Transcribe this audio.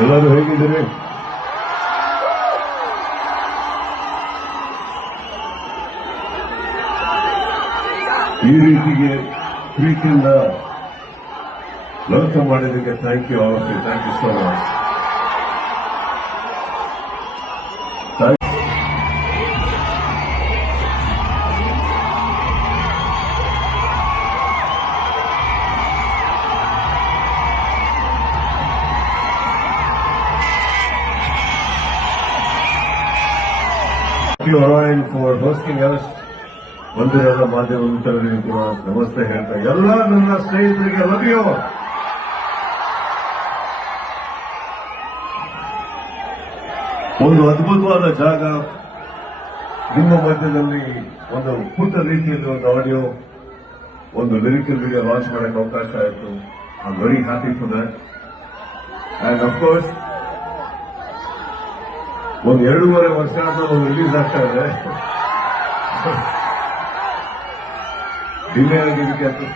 ಎಲ್ಲರೂ ಹೇಗಿದ್ದೀರಿ? ಈ ರೀತಿಗೆ ಪ್ರೀತಿಯಿಂದ ವೆಲ್ಕಮ್ ಮಾಡಿದ್ದಕ್ಕೆ thank you all of you. Thank you so much. Thank you Orion for hosting us. ಬಂದಿರೋ ಮಾಧ್ಯಮ ಮಿತ್ರರಿಗೂ ಕೂಡ ನಮಸ್ತೆ ಹೇಳ್ತಾ ಎಲ್ಲ ನನ್ನ ಸ್ನೇಹಿತರಿಗೆ ಲವ್ ಯು. ಒಂದು ಅದ್ಭುತವಾದ ಜಾಗ, ನಿಮ್ಮ ಮಧ್ಯದಲ್ಲಿ ಒಂದು ಪುಟ್ಟ ರೀತಿಯಲ್ಲಿ ಒಂದು ಆಡಿಯೋ, ಒಂದು ಲಿರಿಕಲ್ ವಿಡಿಯೋ ಲಾಂಚ್ ಮಾಡಕ್ಕೆ ಅವಕಾಶ ಆಯಿತು. I am very happy for that. And of course ಒಂದು 2.5 ವರ್ಷ ಆದ್ಮೇಲೆ ಒಂದು ರಿಲೀಸ್ ಆಗ್ತಾ ಇದೆ. ಡಿಲೇ ಆಗಿದ್ದಕ್ಕೆ